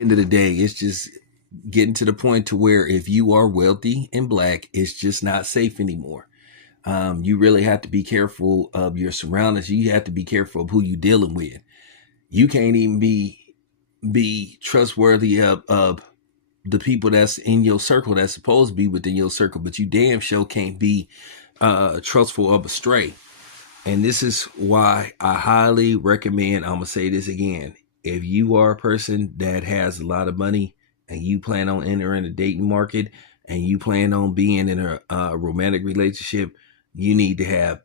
End of the day, it's just getting to the point to where if you are wealthy and black, it's just not safe anymore. You really have to be careful of your surroundings. You have to be careful of who you're dealing with. You can't even be trustworthy of the people that's in your circle that's supposed to be within your circle, but you damn sure can't be trustful of a stray. And this is why I highly recommend, I'm going to say this again. If you are a person that has a lot of money and you plan on entering the dating market and you plan on being in a romantic relationship, you need to have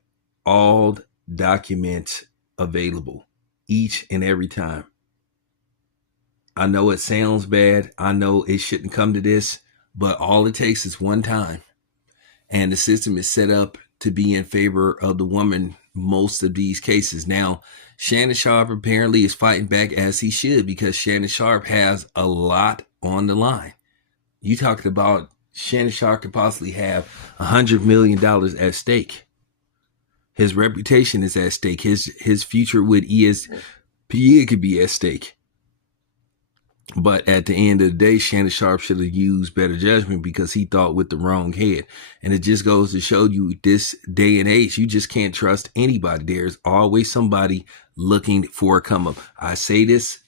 all documents available each and every time. I know it sounds bad. I know it shouldn't come to this, but all it takes is one time. And the system is set up to be in favor of the woman most of these cases. Now, Shannon Sharpe apparently is fighting back as he should, because Shannon Sharpe has a lot on the line. You talking about Shannon Sharpe could possibly have $100 million at stake. His reputation is at stake. His future with ESPN could be at stake. But at the end of the day, Shannon Sharpe should have used better judgment because he thought with the wrong head. And it just goes to show you this day and age, you just can't trust anybody. There's always somebody looking for a come up. I say this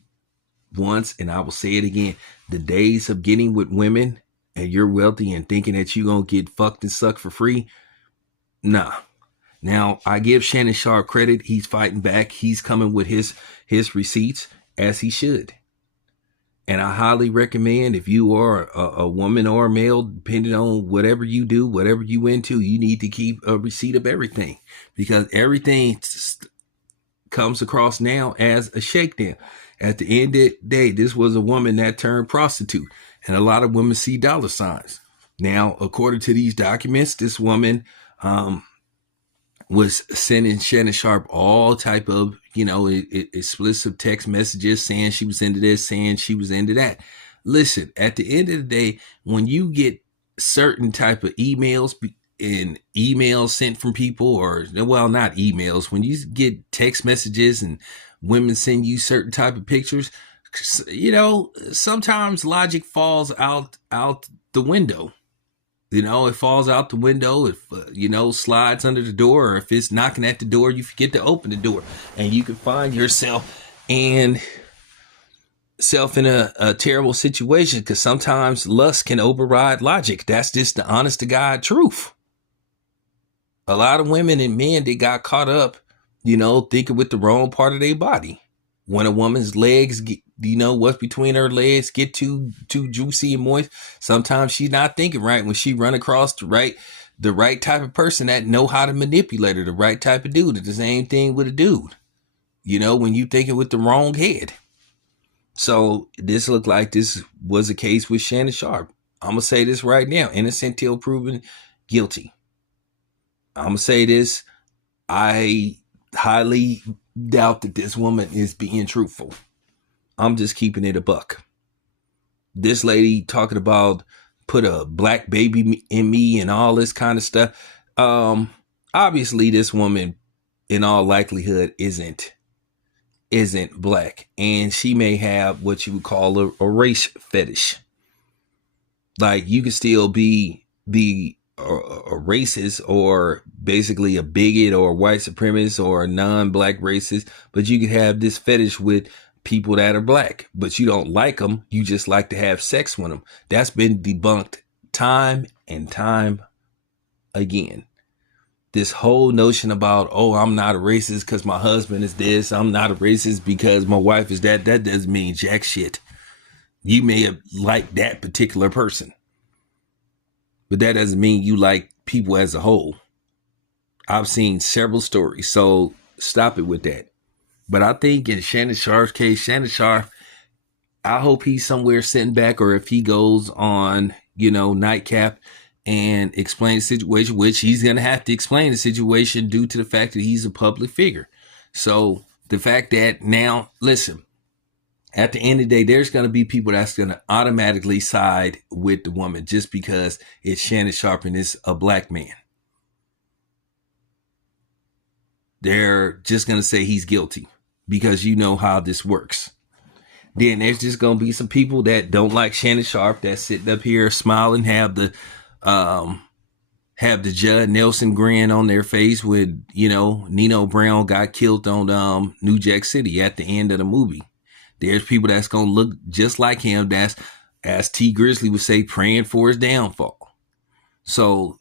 once and I will say it again. The days of getting with women and you're wealthy and thinking that you're going to get fucked and sucked for free. Nah. Now, I give Shannon Sharpe credit. He's fighting back. He's coming with his receipts as he should. And I highly recommend, if you are a woman or a male, depending on whatever you do, whatever you into, you need to keep a receipt of everything, because everything comes across now as a shakedown. At the end of the day, this was a woman that turned prostitute, and a lot of women see dollar signs. Now, according to these documents, this woman was sending Shannon Sharpe all type of, explicit text messages saying she was into this, saying she was into that. Listen, at the end of the day, when you get certain type of emails and emails sent from people, or, well, not emails, when you get text messages and women send you certain type of pictures, sometimes logic falls out the window. It falls out the window. If, slides under the door, or if it's knocking at the door, you forget to open the door, and you can find yourself in a terrible situation, because sometimes lust can override logic. That's just the honest to God truth. A lot of women and men, they got caught up, thinking with the wrong part of their body. When a woman's legs get, what's between her legs get too juicy and moist, sometimes she's not thinking right when she run across the right type of person that know how to manipulate her, the right type of dude. It's the same thing with a dude, when you thinking with the wrong head. So this looked like this was a case with Shannon Sharpe. I'm going to say this right now. Innocent till proven guilty. I'm going to say this. I highly doubt that this woman is being truthful. I'm just keeping it a buck. This lady talking about put a black baby in me and all this kind of stuff. Obviously this woman in all likelihood isn't black, and she may have what you would call a race fetish. Like, you can still be a racist, or basically a bigot, or a white supremacist, or a non-black racist, but you can have this fetish with people that are black, but you don't like them. You just like to have sex with them. That's been debunked time and time again. This whole notion about, I'm not a racist because my husband is this. I'm not a racist because my wife is that. That doesn't mean jack shit. You may have liked that particular person, but that doesn't mean you like people as a whole. I've seen several stories, so stop it with that. But I think in Shannon Sharpe's case, Shannon Sharpe, I hope he's somewhere sitting back, or if he goes on, Nightcap and explain the situation, which he's going to have to explain the situation due to the fact that he's a public figure. So the fact that now, listen, at the end of the day, there's going to be people that's going to automatically side with the woman just because it's Shannon Sharpe and it's a black man. They're just going to say he's guilty because you know how this works. Then there's just gonna be some people that don't like Shannon Sharpe that's sitting up here smiling, have the Judd Nelson grin on their face when, Nino Brown got killed on New Jack City at the end of the movie. There's people that's going to look just like him that's, as T Grizzly would say, praying for his downfall. So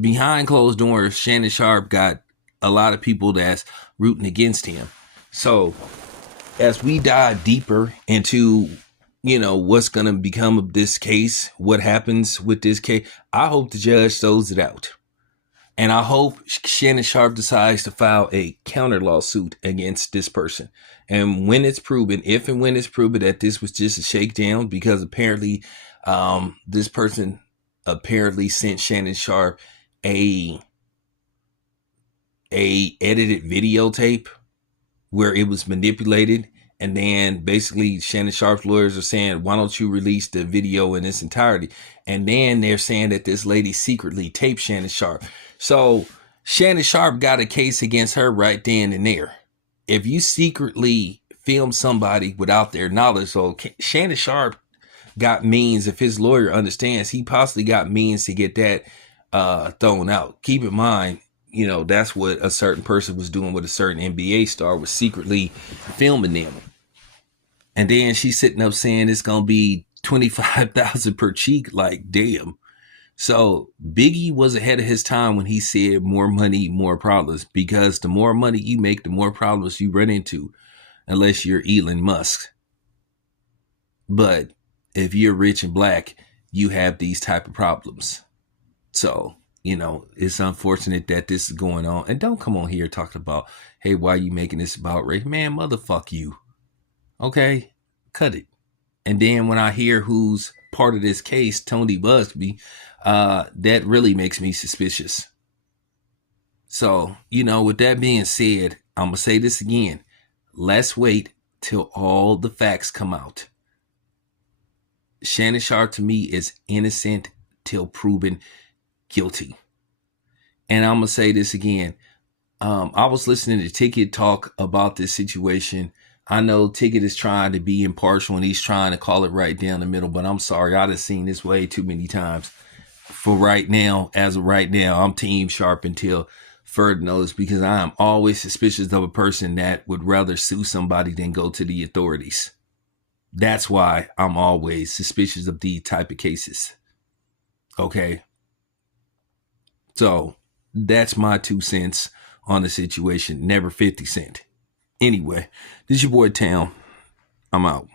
behind closed doors, Shannon Sharpe got a lot of people that's rooting against him. So as we dive deeper into what's going to become of this case, what happens with this case, I hope the judge throws it out. And I hope Shannon Sharpe decides to file a counter lawsuit against this person. And when it's proven, if and when it's proven that this was just a shakedown, because apparently this person apparently sent Shannon Sharpe a edited videotape where it was manipulated. And then basically Shannon Sharpe's lawyers are saying, why don't you release the video in its entirety? And then they're saying that this lady secretly taped Shannon Sharpe. So Shannon Sharpe got a case against her right then and there. If you secretly film somebody without their knowledge, so Shannon Sharpe got means, if his lawyer understands, he possibly got means to get that thrown out. Keep in mind, that's what a certain person was doing with a certain NBA star, was secretly filming them. And then she's sitting up saying it's going to be $25,000 per cheek. Like, damn. So Biggie was ahead of his time when he said more money, more problems, because the more money you make, the more problems you run into, unless you're Elon Musk. But if you're rich and black, you have these type of problems. So, it's unfortunate that this is going on. And don't come on here talking about, hey, why are you making this about race? Man, motherfuck you. Okay? Cut it. And then when I hear who's part of this case, Tony Busby, that really makes me suspicious. So, with that being said, I'm going to say this again. Let's wait till all the facts come out. Shannon Sharpe to me is innocent till proven guilty. And I'm going to say this again. I was listening to Ticket talk about this situation. I know Ticket is trying to be impartial and he's trying to call it right down the middle, but I'm sorry. I've seen this way too many times. For right now, as of right now, I'm Team Sharpe until further notice, because I am always suspicious of a person that would rather sue somebody than go to the authorities. That's why I'm always suspicious of these type of cases. Okay? So that's my 2 cents on the situation. Never 50 cent. Anyway, this is your boy Town. I'm out.